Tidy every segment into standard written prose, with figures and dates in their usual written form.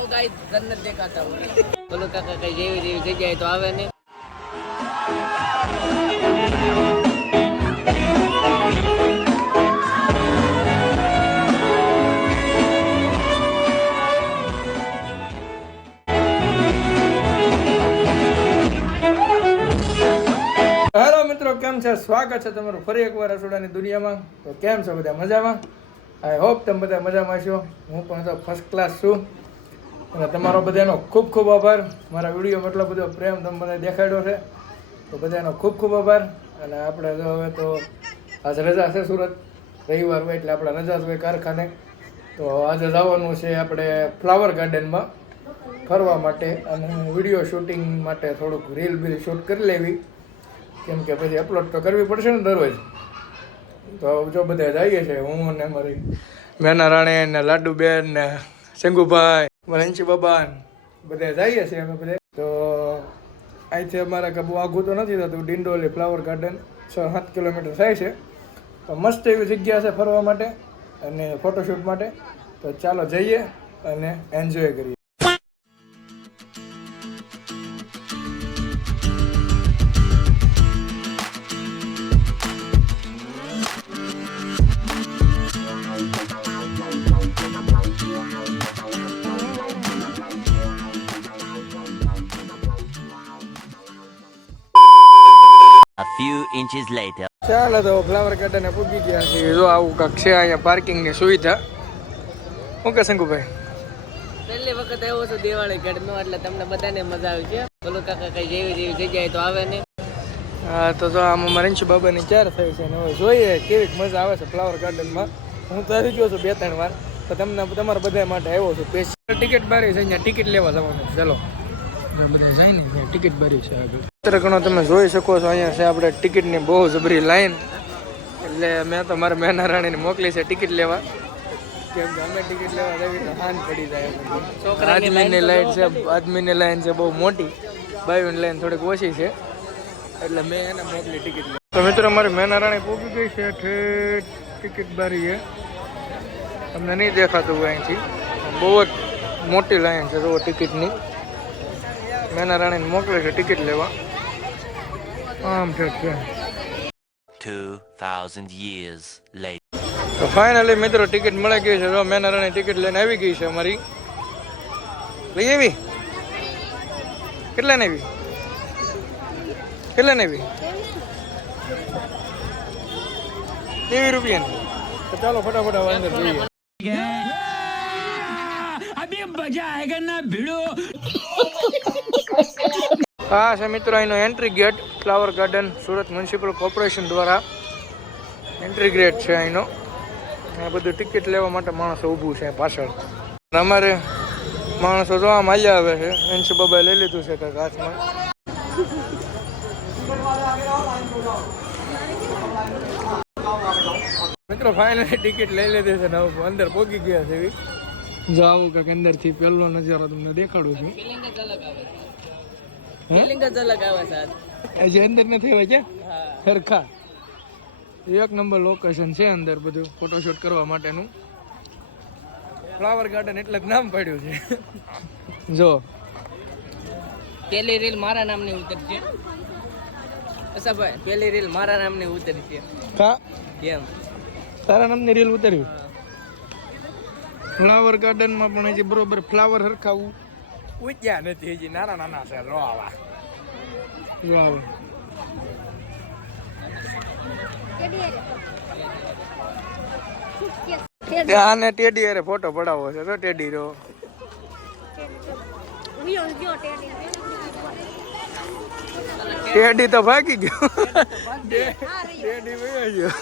आओ गाइस जन्नत दिखाता हूँ बोलो काका कई जेवी जेवी जगह तो आवे ने હેલો મિત્રો, કેમ છે? સ્વાગત છે તમારું ફરી એકવાર રસોડાની દુનિયામાં. તો કેમ છો બધા? મજામાં? આઈ હોપ તમે બધા મજામાં છો. હું પણ તો ફર્સ્ટ ક્લાસ છું અને તમારો બધાનો ખૂબ ખૂબ આભાર. મારા વિડીયોમાં એટલો બધો પ્રેમ તમે બધા દેખાડ્યો છે, તો બધાનો ખૂબ ખૂબ આભાર. અને આપણે તો હવે તો આજ રજા છે, સુરત રવિવાર હોય એટલે આપણે રજા જ હોય કારખાને. તો આજે જવાનું છે આપણે ફ્લાવર ગાર્ડનમાં ફરવા માટે અને વિડીયો શૂટિંગ માટે થોડુંક રીલ બીલ શૂટ કરી લેવી, કેમ કે પછી અપલોડ તો કરવી પડશે ને દરરોજ. તો જો બધા જઈએ છે, હું ને મારી મેના રાણી ને લાડુબેન ને શંગુભાઈ વંશી બાબા બધા જઈએ છીએ અમે બધા. તો અહીંથી અમારા કે બહુ આઘું તો નથી થતું, ડિંડોલી ફ્લાવર ગાર્ડન 6-7 કિલોમીટર થાય છે. તો મસ્ત એવી જગ્યા છે ફરવા માટે અને ફોટોશૂટ માટે. તો ચાલો જઈએ અને એન્જોય કરીએ. A few inches later. ચાલો તો ફ્લાવર ગાર્ડન પૂગી ગયા છે. જો આવું કાંક છે અહીંયા પાર્કિંગની સુવિધા. શું કે શંકુભાઈ? પહેલી વખત આવ્યો છું દિવાળી ગઢનો એટલે તમને બધાને મજા આવી છે બોલો કાકા કઈ જેવી જેવી જગ્યાએ તો આવે ને. હા તો આમ અમારા રંશુ બાબાની ચાર થઈ છે ને હવે જોઈએ કેવી મજા આવે છે ફ્લાવર ગાર્ડનમાં. હું તો આવી ગયો છું 2-3 વાર, તો તમને તમારા બધા માટે આવ્યો છું. સ્પેશિયલ ટિકિટ બારી છે, અહીંયા ટિકિટ લેવા જવાનું. ચલો બધા જાય ને ટિકિટ ભરી છે આગળ. અત્યારે ઘણો તમે જોઈ શકો છો અહીંયા છે આપણે ટિકિટની બહુ જબરી લાઈન. એટલે મેં તો મારા મેના રાણીને મોકલી છે ટિકિટ લેવા, કેમ કે અમે ટિકિટ લેવા જઈએ તો હાન પડી જાય. આદમીની લાઈન છે, આદમીની લાઈન છે બહુ મોટી, બાયુની લાઈન થોડીક ઓછી છે, એટલે મેં એને મોકલી ટિકિટ લેવા. તો મિત્રો અમારી મેના રાણી પહોંચી ગઈ છે, ઠેઠ ટિકિટ બારી છે. તમને નહીં દેખાતું હોય અહીંથી, બહુ જ મોટી લાઈન છે જો ટિકિટની. મેના રાણીને મોકલે છે ટિકિટ લેવા. આમ ઠેક છે. 2000 years later. તો ફાઇનલી મિત્રો ટિકિટ મળી ગઈ છે. જો મેના રાણી ટિકિટ લઈને આવી ગઈ છે અમારી. લઈ આવી? કેટલાને આવી? કેટલાને આવી? 20 રૂપિયાની. તો ચાલો ફટાફટ હવે અંદર જઈએ. अभी मजा आएगा ना भिड़ो. હા છે મિત્રો અહીંનો entry gate, flower garden Surat municipal corporation દ્વારા એન્ટ્રી ગેટ છે અહીંનો. આ બધું ટિકિટ લેવા માટે માણસો ઊભું છે પાછળ. અમારે માણસો જો આમ હાલ્યા આવે છે. અંશુ બાબાએ લઈ લીધું છે કંઈક હાથમાં. મિત્રો ફાઇનલી ટિકિટ લઈ લીધી છે ને હવે અંદર પહોંચી ગયા છે. એવી જો આવું કંઈક અંદરથી પહેલો નજારો તમને દેખાડું છું. ફીલિંગ જ અલગ આવે છે હજી અંદર નથી હોય છે સરખા. એક નંબર લોકેશન છે અંદર બધું ફોટોશૂટ કરવા માટેનું. ફ્લાવર ગાર્ડન એટલે જ નામ પડ્યું છે. જો પહેલી રીલ મારા નામની ઉતરશે અચ્છા ભાઈ, પહેલી રીલ મારા નામની ઉતરશે. કા કેમ તારા નામની રીલ ઉતાર્યું? ફ્લાવર ગાર્ડનમાં પણ હજી બરોબર ફ્લાવર હરખાવું ઉચ્યા નથી, હજી નાના નાના છે. રો આવા જો આવે. આને ટેડી અરે ફોટો પડાવવો છે તો ટેડી રો. ટેડી તો ભાગી ગયો. ટેડી વયો ગયો.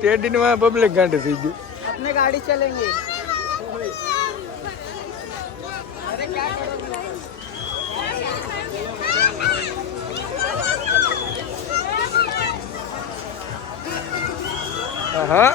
ટેડી ને પબ્લિક ગાંઠ થઈ ગયું. अपने गाड़ी चलेंगे હા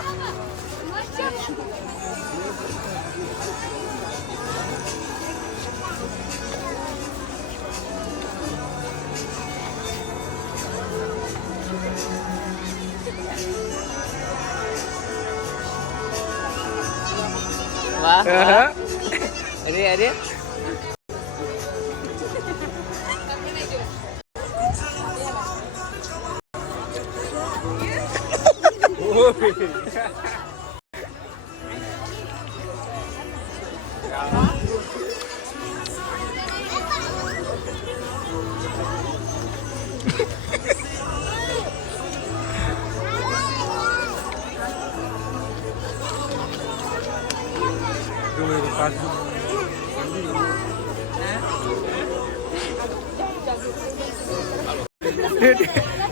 આહા. અરે અરે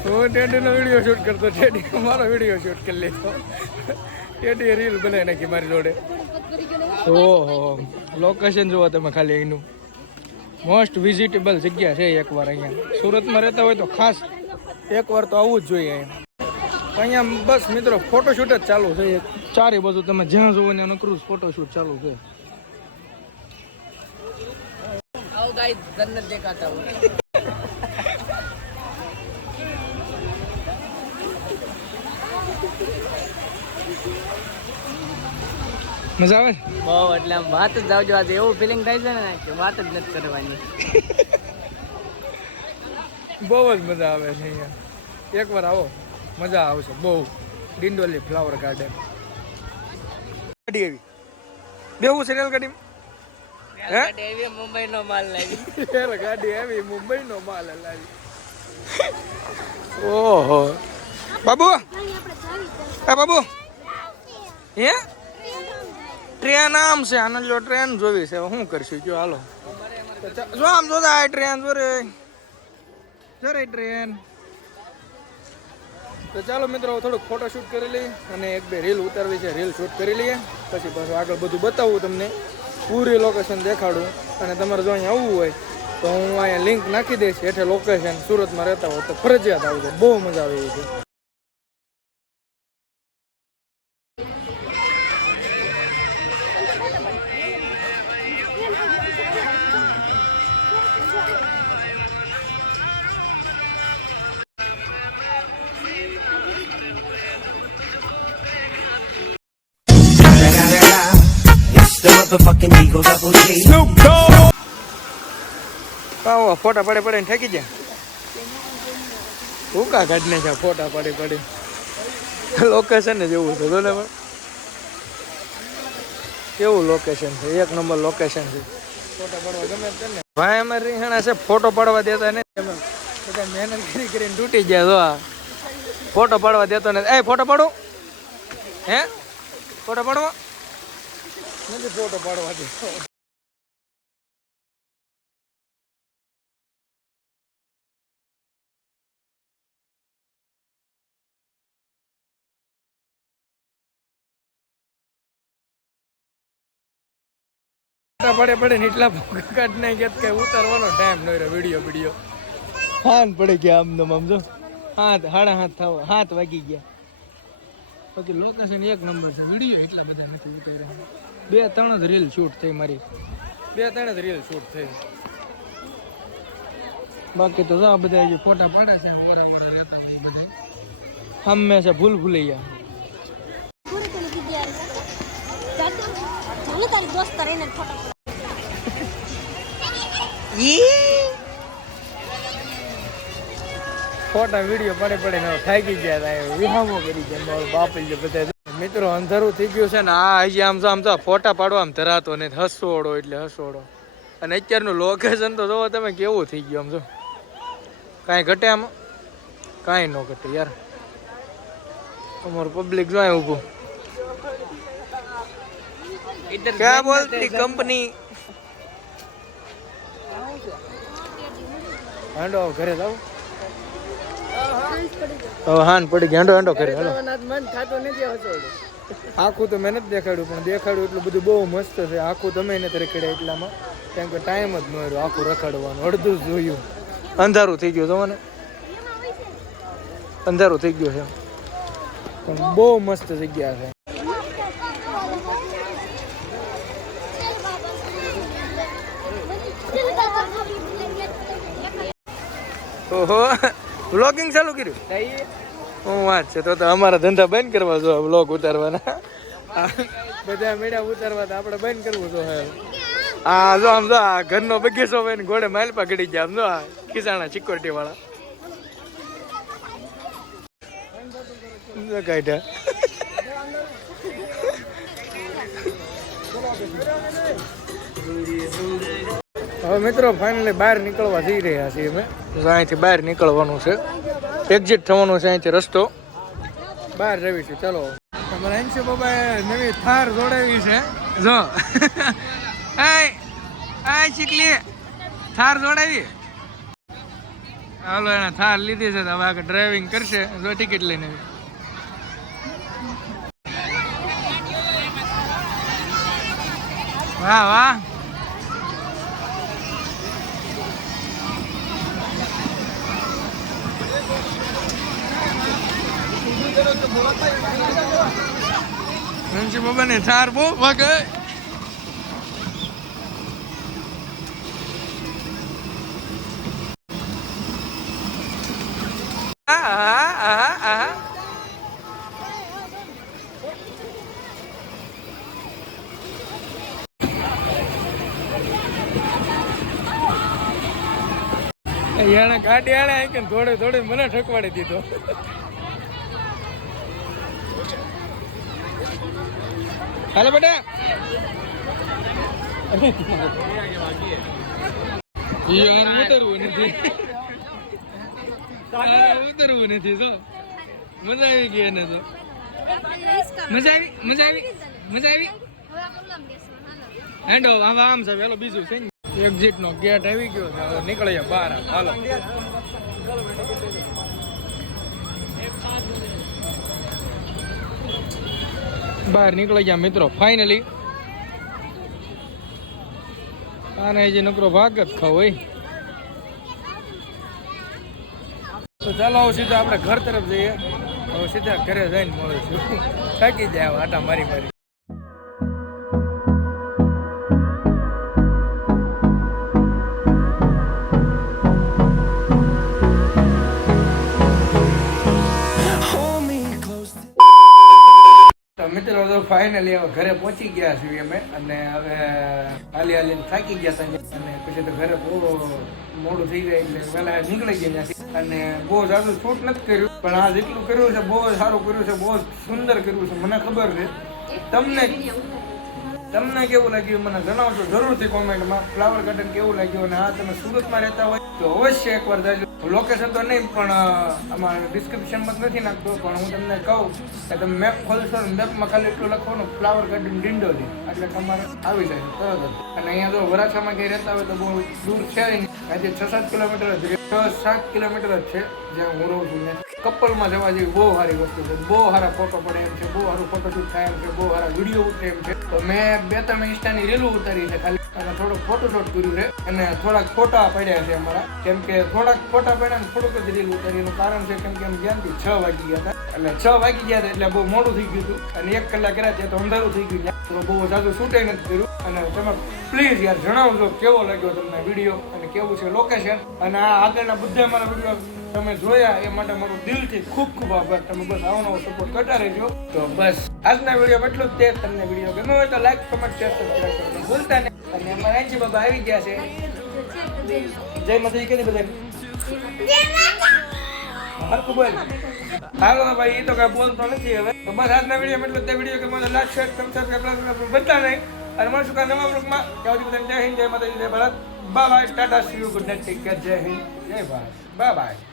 હું ટેડીનો વિડીયો શૂટ કરતો, ટેડી મારો વિડીયો શૂટ કરી લેતો, ટેડી રીલ બનાવી નાખી મારી જોડે. ઓહો, લોકેશન જુઓ તમે ખાલી એનું. મોસ્ટ વિઝિટેબલ જગ્યા છે એકવાર અહીંયા. સુરતમાં રહેતા હોય તો ખાસ એકવાર તો આવવું જ જોઈએ અહીંયા. અહીંયા બસ મિત્રો ફોટોશૂટ જ ચાલુ છે. ચારે બાજુ તમે જ્યાં જુઓ ને નકરું ફોટોશૂટ ચાલુ છે. आओ गाइस जन्नत दिखाता हूँ મજા આવે બહુ એટલે આમ વાત જ જાવજો આજે એવું ફિલિંગ થાય છે ને કે વાત જ નથી કરવાની બહુ જ મજા આવે છે અહીંયા. એકવાર આવો મજા આવશે બહુ. ડિંડોલી ફ્લાવર ગાર્ડન ગાડી એવી બેવું છે રેલગાડી ગાડી મુંબઈ નો માલ લાવી રેલગાડી એવી મુંબઈ નો માલ લાવી. ઓહો બાબુ એ બાબુ હે ટ્રેન આમ છે આનંદ જો ટ્રેન જોવી છે શું કરશું જો હાલો જો આમ જોતા ટ્રેન જોરે જરે ટ્રેન. તો ચાલો મિત્રો થોડુંક ફોટો શૂટ કરી લઈએ અને એક બે રીલ ઉતારવી છે, રીલ શૂટ કરી લઈએ પછી પાછું આગળ બધું બતાવું તમને, પૂરી લોકેશન દેખાડું. અને તમારે જો અહીંયા આવવું હોય તો હું અહીંયા લિંક નાખી દઈશ હેઠે લોકેશન. સુરતમાં રહેતા હોય તો ફરજિયાત આવજો, બહુ મજા આવે એવી છે. ફોટા પડે પડે ઠેકી જાય. ભૂકા કાઢને છે ફોટા પડે પડે. લોકેશન જ એવું છે જોને કેવું લોકેશન છે, એક નંબર લોકેશન છે. ફોટા પડવા ગમે છે ને ભાઈ. અમારે રીહાણા છે ફોટો પડવા દેતા ને બધા મહેનત કરી કરીને તૂટી ગયા. જો આ ફોટો પડવા દેતો ને. એ ફોટો પાડો હે ફોટો પાડવો નથી, ફોટો પાડવા દે. પડે પડે ને એટલા કાઢ નહીં કે કઈ ઉતારવાનો ટાઈમ ન રહ્યો. વિડીયો હાથ પડી ગયા આમ તો આમ જો હાથ 7:30 વાગી ગયા. બાકી લોકેશન એક નંબર છે. વિડીયો એટલા બધા નથી ઉતાર્યા. 2-3 જ રીલ શૂટ થઈ મારી, 2-3 જ રીલ શૂટ થઈ. બાકી તો આ બધા જે ફોટા પાડે છે ઓરા ઓરા રહેતા એ બધા હંમેશા ભૂલૈયા. ફોટા વિડીયો પડે ને થાકી ગયા વિહામો કરી ગયા મારો બાપ બધા. મિત્રો અંધારું થઈ ગયું છે ને આ હજી આમ તો ફોટા પાડવા આમ ધરાતો ને હસોડો એટલે હસોડો. અને અત્યારનું લોકેશન તો જોવો તમે કેવું થઈ ગયું. આમ જો કાંઈ ઘટે આમાં કાંઈ ન ઘટે યાર. તમારું પબ્લિક જો ઊભું ક્યાં બોલતી કંપની. હાંડો ઘરે જાવ હાન પડી ગયા. હાંડો ઘરે મન થતું નથી. આખું તો મેં નથી દેખાડ્યું પણ દેખાડ્યું એટલું બધું બહુ મસ્ત છે. આખું તમે નથી રખડ્યા એટલામાં કેમ કે ટાઈમ જ ન રહ્યો આખું રખડવાનું. અડધું જ જોયું. અંધારું થઈ ગયું તમને, અંધારું થઈ ગયું છે પણ બહુ મસ્ત જગ્યા છે. ઓહો વ્લોગિંગ ચાલુ કર્યું. હું વાત છે તો અમારા ધંધા બંધ કરવા જો વ્લોગ ઉતારવાના. બધા મેળા ઉતારવા તો આપણે બંધ કરવું તો હવે આ જો આમ જો આ ઘરનો બગીચો હોય ને ઘોડે માલપા ગડી ગયા આમ જો આ કિસાણા સિક્યોરિટી વાળા કાઢ્યા હવે મિત્રો ફાઇનલી બહાર નીકળવા જઈ રહ્યા છીએ અમે અહીંથી બહાર નીકળવાનું છે એક્ઝિટ થવાનું છે અહીંથી રસ્તો બહાર જઈશું ચાલો અમારા અંશુ બાબાએ નવી થાર જોડાવી છે જો આ ચીકલી થાર જોડાવી હાલો એને થાર લીધી છે હવે આગળ ડ્રાઇવિંગ કરશે જો ટિકિટ લઈને વાહ વાહ અંશુ બાબા ને થાર બહુ વાગે ગાડી આણે કે થોડે થોડે મને ઠકવાડી દીધો હાલો બેટા ઉતરવું નથી ઉતરવું નથી જો મજા આવી ગઈ એને તો મજા આવી હેન્ડો આમ છે પેલો બીજું છે એક્ઝિટ નો ગેટ આવી ગયો છે હવે નીકળીએ બહાર હાલો બહાર નીકળી ગયા મિત્રો ફાઇનલી આને હજી નકરો ભાગ જ ખાવ હોય તો ચાલો હવે સીધા આપણે ઘર તરફ જઈએ હવે સીધા ઘરે જઈને મળીશું થાકી જાય આટા મારી મારી મિત્રો તો ફાઇનલી હવે ઘરે પહોંચી ગયા છીએ અમે અને હવે હાલી હાલીને થાકી ગયા હતા અને પછી તો ઘરે બહુ મોડું થઈ જાય એટલે પહેલા નીકળી ગયા ત્યાંથી અને બહુ સારું શૂટ નથી કર્યું પણ આ જેટલું કર્યું છે બહુ સારું કર્યું છે બહુ સુંદર કર્યું છે મને ખબર છે તમને કેવું લાગ્યું મને જણાવજો જરૂરથી કોમેન્ટમાં ફ્લાવર ગાર્ડન કેવું લાગ્યું અને હા તમે સુરતમાં રહેતા હોય તો અવશ્ય એકવાર જાજો લોકેશન તો નહીં પણ આમાં ડિસ્ક્રિપ્શનમાં નથી નાખતો પણ હું તમને કહું કે તમે મેપ ખોલશો ને મેપમાં ખાલી એટલું લખવાનું ફ્લાવર ગાર્ડન ડિંડોલી એટલે તમારે આવી જાય તરત જ અને અહીંયા જો વરાછામાં ક્યાંય રહેતા હોય તો બહુ દૂર છે અહીંથી 6-7 કિલોમીટર જ 6-7 કિલોમીટર જ છે જ્યાં હું રહું છું ને કપલમાં જવા જેવી બહુ સારી વસ્તુ છે બહુ સારા ફોટો પડે એમ છે બહુ સારું ફોટોશૂટ થાય એમ છે બહુ સારા વિડીયો ઉતરે એમ છે તો મેં 2-3 ઇન્સ્ટાની રીલું ઉતારી છે ખાલી અને થોડુંક ફોટોશૂટ કર્યું છે અને થોડાક ફોટા પડ્યા છે અમારા કેમ કે થોડાક ફોટા પડ્યા ને થોડુંક જ રીલ ઉતારીનું કારણ છે કેમ કે એમ જ્યાંથી 6 વાગી ગયા હતા એટલે 6 વાગી ગયા હતા એટલે બહુ મોડું થઈ ગયું હતું અને 1 કલાક કર્યા ત્યાં તો અંધારું થઈ ગયું તો બહુ જાજુ શૂટે નથી કર્યું અને તમે પ્લીઝ યાર જણાવજો કેવો લાગ્યો તમને વિડીયો અને કેવું છે લોકેશન અને આ આગળના બધા મારા વિડીયો તમે જોયા એ માટે મારું દિલથી ખૂબ ખૂબ આભાર તમે બસ આવો નવો સપોર્ટ કરતા રહેજો તો બસ આજના વિડીયો એટલું જ તે તમને વિડીયો ગમ્યો હોય તો લાઈક કમેન્ટ શેર સબસ્ક્રાઇબ કરવાનું ભૂલતા નહીં અને અમારા અંશી બાબા આવી ગયા છે જય માતાજી કીધી બધા હરકું બોલ હાલો ભાઈ એ તો કઈ બોલતો નથી હવે તો બસ આજના વિડીયો એટલું તે વિડીયો કે મને લાઈક શેર સબસ્ક્રાઇબ બદલા નહીં અને મળશું કા નવા બ્લોગમાં ત્યાં સુધી બધાને જય હિન્દ જય માતાજી જય Bharat bye bye Tata C you good night take care જય હિન્દ જય ભારત બાય બાય